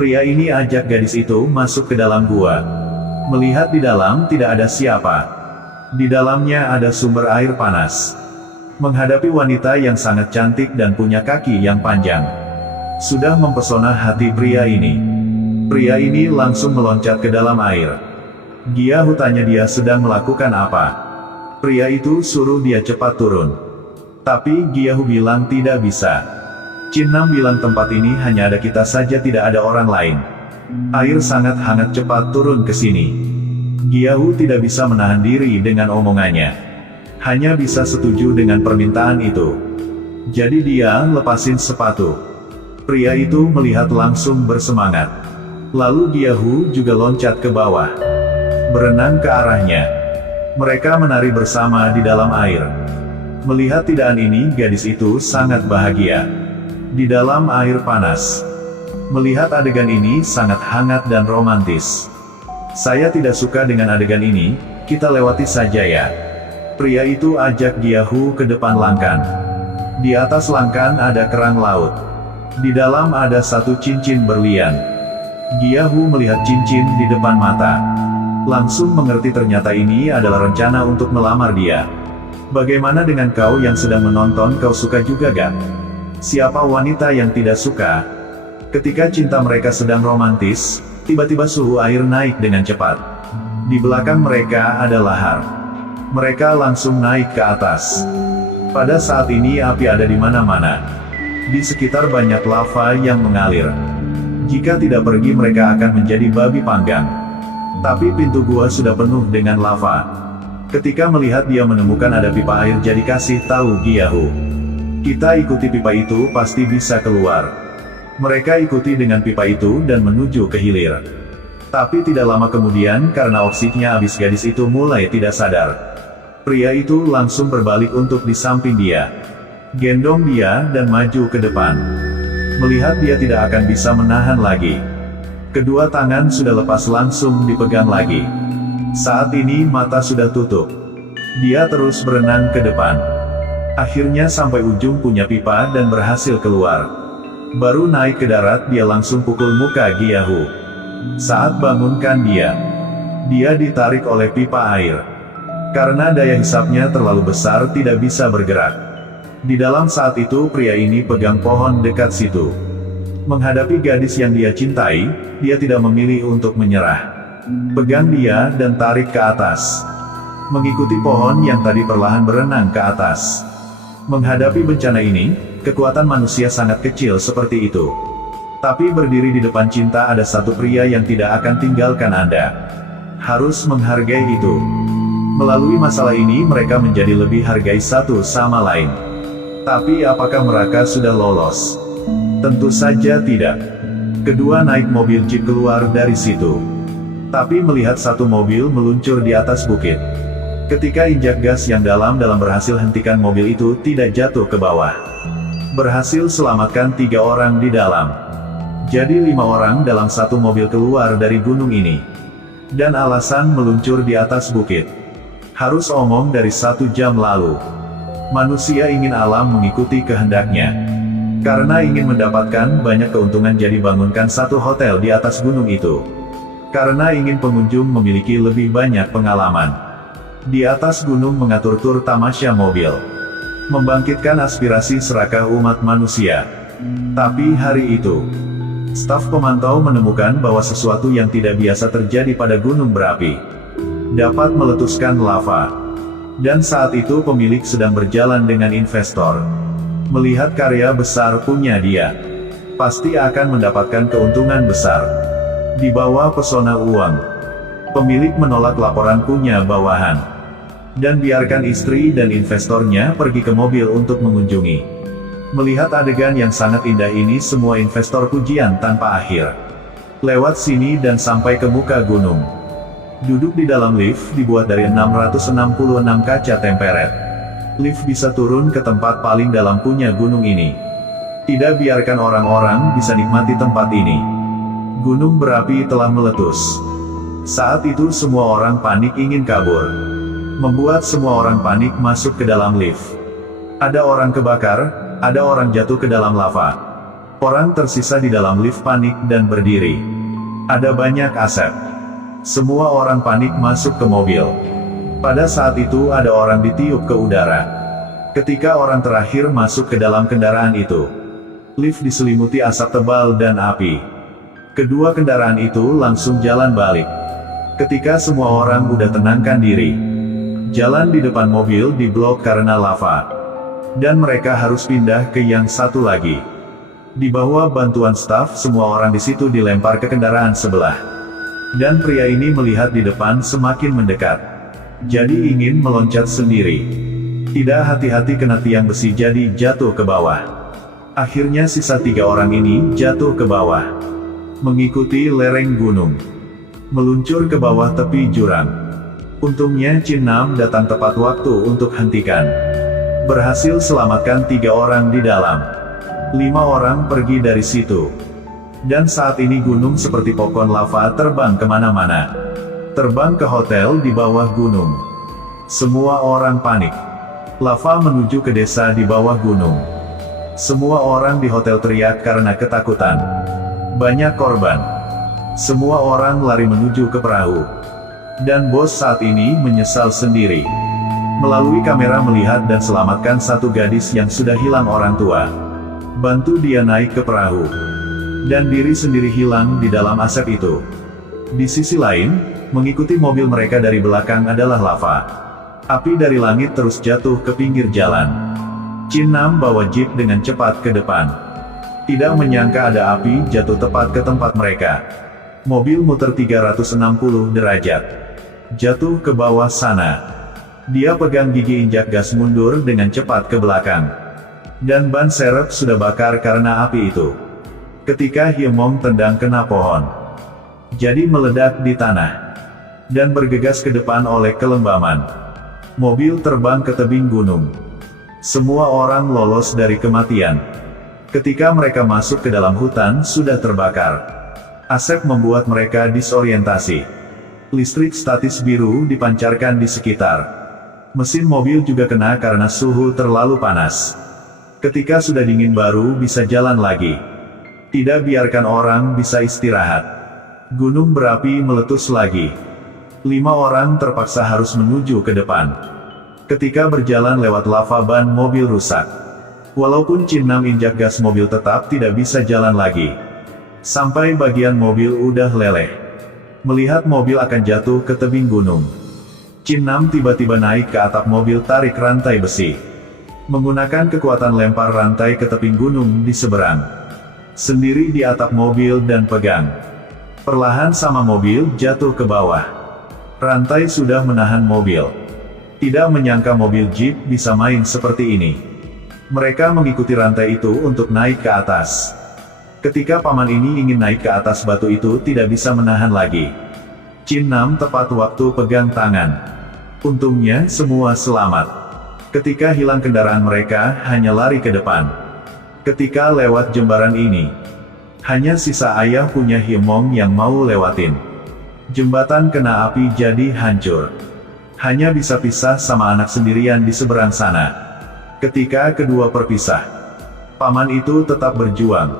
Pria ini ajak gadis itu masuk ke dalam gua. Melihat di dalam tidak ada siapa. Di dalamnya ada sumber air panas. Menghadapi wanita yang sangat cantik dan punya kaki yang panjang, sudah mempesona hati pria ini. Pria ini langsung meloncat ke dalam air. Giyahu tanya dia sedang melakukan apa. Pria itu suruh dia cepat turun. Tapi Giyahu bilang tidak bisa. Chin Nam bilang tempat ini hanya ada kita saja, tidak ada orang lain. Air sangat hangat, cepat turun ke sini. Giyahu tidak bisa menahan diri dengan omongannya. Hanya bisa setuju dengan permintaan itu. Jadi dia lepasin sepatu. Pria itu melihat langsung bersemangat. Lalu Giyahu juga loncat ke bawah. Berenang ke arahnya. Mereka menari bersama di dalam air. Melihat tidaan ini, gadis itu sangat bahagia. Di dalam air panas. Melihat adegan ini sangat hangat dan romantis. Saya tidak suka dengan adegan ini, kita lewati saja ya. Pria itu ajak Giyahu ke depan langkan. Di atas langkan ada kerang laut. Di dalam ada satu cincin berlian. Giyahu melihat cincin di depan mata. Langsung mengerti ternyata ini adalah rencana untuk melamar dia. Bagaimana dengan kau yang sedang menonton, kau suka juga gak? Siapa wanita yang tidak suka? Ketika cinta mereka sedang romantis, tiba-tiba suhu air naik dengan cepat. Di belakang mereka ada lahar. Mereka langsung naik ke atas. Pada saat ini api ada di mana-mana. Di sekitar banyak lava yang mengalir. Jika tidak pergi mereka akan menjadi babi panggang. Tapi pintu gua sudah penuh dengan lava. Ketika melihat dia menemukan ada pipa air, jadi kasih tahu Giyahu. Kita ikuti pipa itu, pasti bisa keluar. Mereka ikuti dengan pipa itu dan menuju ke hilir. Tapi tidak lama kemudian karena oksigennya habis, gadis itu mulai tidak sadar. Pria itu langsung berbalik untuk di samping dia. Gendong dia dan maju ke depan. Melihat dia tidak akan bisa menahan lagi. Kedua tangan sudah lepas, langsung dipegang lagi. Saat ini mata sudah tutup. Dia terus berenang ke depan. Akhirnya sampai ujung punya pipa dan berhasil keluar. Baru naik ke darat dia langsung pukul muka Giyahu. Saat bangunkan dia ditarik oleh pipa air. Karena daya hisapnya terlalu besar tidak bisa bergerak. Di dalam saat itu pria ini pegang pohon dekat situ. Menghadapi gadis yang dia cintai, dia tidak memilih untuk menyerah. Pegang dia dan tarik ke atas. Mengikuti pohon yang tadi perlahan berenang ke atas. Menghadapi bencana ini, kekuatan manusia sangat kecil seperti itu. Tapi berdiri di depan cinta ada satu pria yang tidak akan tinggalkan Anda. Harus menghargai itu. Melalui masalah ini mereka menjadi lebih hargai satu sama lain. Tapi apakah mereka sudah lolos? Tentu saja tidak. Kedua naik mobil jeep keluar dari situ. Tapi melihat satu mobil meluncur di atas bukit. Ketika injak gas yang dalam berhasil hentikan mobil itu tidak jatuh ke bawah. Berhasil selamatkan 3 orang di dalam. Jadi 5 orang dalam satu mobil keluar dari gunung ini. Dan alasan meluncur di atas bukit. Harus omong dari 1 jam lalu. Manusia ingin alam mengikuti kehendaknya. Karena ingin mendapatkan banyak keuntungan jadi bangunkan satu hotel di atas gunung itu. Karena ingin pengunjung memiliki lebih banyak pengalaman. Di atas gunung mengatur tur tamasya mobil. Membangkitkan aspirasi serakah umat manusia. Tapi hari itu, staf pemantau menemukan bahwa sesuatu yang tidak biasa terjadi pada gunung berapi. Dapat meletuskan lava. Dan saat itu pemilik sedang berjalan dengan investor. Melihat karya besar punya dia. Pasti akan mendapatkan keuntungan besar. Di bawah pesona uang. Pemilik menolak laporan punya bawahan. Dan biarkan istri dan investornya pergi ke mobil untuk mengunjungi. Melihat adegan yang sangat indah ini, semua investor pujian tanpa akhir. Lewat sini dan sampai ke muka gunung. Duduk di dalam lift dibuat dari 666 kaca temperet. Lift bisa turun ke tempat paling dalam punya gunung ini. Tidak biarkan orang-orang bisa nikmati tempat ini. Gunung berapi telah meletus. Saat itu semua orang panik ingin kabur. Membuat semua orang panik masuk ke dalam lift. Ada orang kebakar, ada orang jatuh ke dalam lava. Orang tersisa di dalam lift panik dan berdiri. Ada banyak asap. Semua orang panik masuk ke mobil. Pada saat itu ada orang ditiup ke udara. Ketika orang terakhir masuk ke dalam kendaraan itu, lift diselimuti asap tebal dan api. Kedua kendaraan itu langsung jalan balik. Ketika semua orang udah tenangkan diri, jalan di depan mobil diblok karena lava. Dan mereka harus pindah ke yang satu lagi. Di bawah bantuan staf, semua orang di situ dilempar ke kendaraan sebelah. Dan pria ini melihat di depan semakin mendekat. Jadi ingin meloncat sendiri. Tidak hati-hati kena tiang besi jadi jatuh ke bawah. Akhirnya sisa 3 orang ini jatuh ke bawah. Mengikuti lereng gunung. Meluncur ke bawah tepi jurang. Untungnya Chin Nam datang tepat waktu untuk hentikan. Berhasil selamatkan 3 orang di dalam. 5 orang pergi dari situ. Dan saat ini gunung seperti pohon lava terbang kemana-mana. Terbang ke hotel di bawah gunung. Semua orang panik. Lava menuju ke desa di bawah gunung. Semua orang di hotel teriak karena ketakutan. Banyak korban. Semua orang lari menuju ke perahu. Dan bos saat ini menyesal sendiri. Melalui kamera melihat dan selamatkan satu gadis yang sudah hilang orang tua. Bantu dia naik ke perahu. Dan diri sendiri hilang di dalam asap itu. Di sisi lain, mengikuti mobil mereka dari belakang adalah lava. Api dari langit terus jatuh ke pinggir jalan. Chin Nam bawa jeep dengan cepat ke depan. Tidak menyangka ada api jatuh tepat ke tempat mereka. Mobil muter 360 derajat. Jatuh ke bawah sana. Dia pegang gigi injak gas mundur dengan cepat ke belakang. Dan ban serep sudah bakar karena api itu. Ketika Hyemong tendang kena pohon. Jadi meledak di tanah. Dan bergegas ke depan oleh kelembaman. Mobil terbang ke tebing gunung. Semua orang lolos dari kematian. Ketika mereka masuk ke dalam hutan sudah terbakar. Asap membuat mereka disorientasi. Listrik statis biru dipancarkan di sekitar. Mesin mobil juga kena karena suhu terlalu panas. Ketika sudah dingin baru bisa jalan lagi. Tidak biarkan orang bisa istirahat. Gunung berapi meletus lagi. 5 orang terpaksa harus menuju ke depan. Ketika berjalan lewat lava ban mobil rusak. Walaupun Chin Nam injak gas mobil tetap tidak bisa jalan lagi. Sampai bagian mobil udah leleh. Melihat mobil akan jatuh ke tebing gunung. Chin Nam tiba-tiba naik ke atap mobil tarik rantai besi. Menggunakan kekuatan lempar rantai ke tebing gunung di seberang. Sendiri di atap mobil dan pegang. Perlahan sama mobil jatuh ke bawah. Rantai sudah menahan mobil. Tidak menyangka mobil jeep bisa main seperti ini. Mereka mengikuti rantai itu untuk naik ke atas. Ketika paman ini ingin naik ke atas batu itu tidak bisa menahan lagi. Chin Nam tepat waktu pegang tangan. Untungnya semua selamat. Ketika hilang kendaraan mereka hanya lari ke depan. Ketika lewat jembatan ini, hanya sisa ayah punya Hyemong yang mau lewatin. Jembatan kena api jadi hancur. Hanya bisa pisah sama anak sendirian di seberang sana. Ketika kedua berpisah, paman itu tetap berjuang.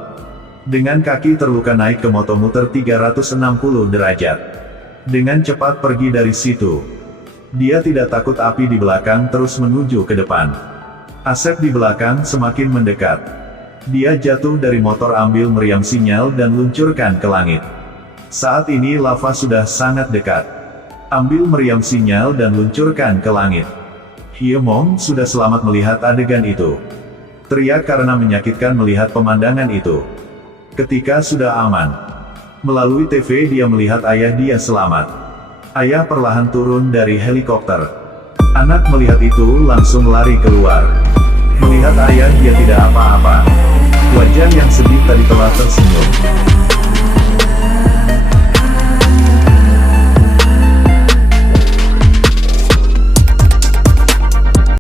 Dengan kaki terluka naik ke motor 360 derajat. Dengan cepat pergi dari situ. Dia tidak takut api di belakang terus menuju ke depan. Asap di belakang semakin mendekat. Dia jatuh dari motor ambil meriam sinyal dan luncurkan ke langit. Saat ini lava sudah sangat dekat. Ambil meriam sinyal dan luncurkan ke langit. Hyemong sudah selamat melihat adegan itu. Teriak karena menyakitkan melihat pemandangan itu. Ketika sudah aman. Melalui TV dia melihat ayah dia selamat. Ayah perlahan turun dari helikopter. Anak melihat itu langsung lari keluar. Melihat ayah dia tidak apa-apa.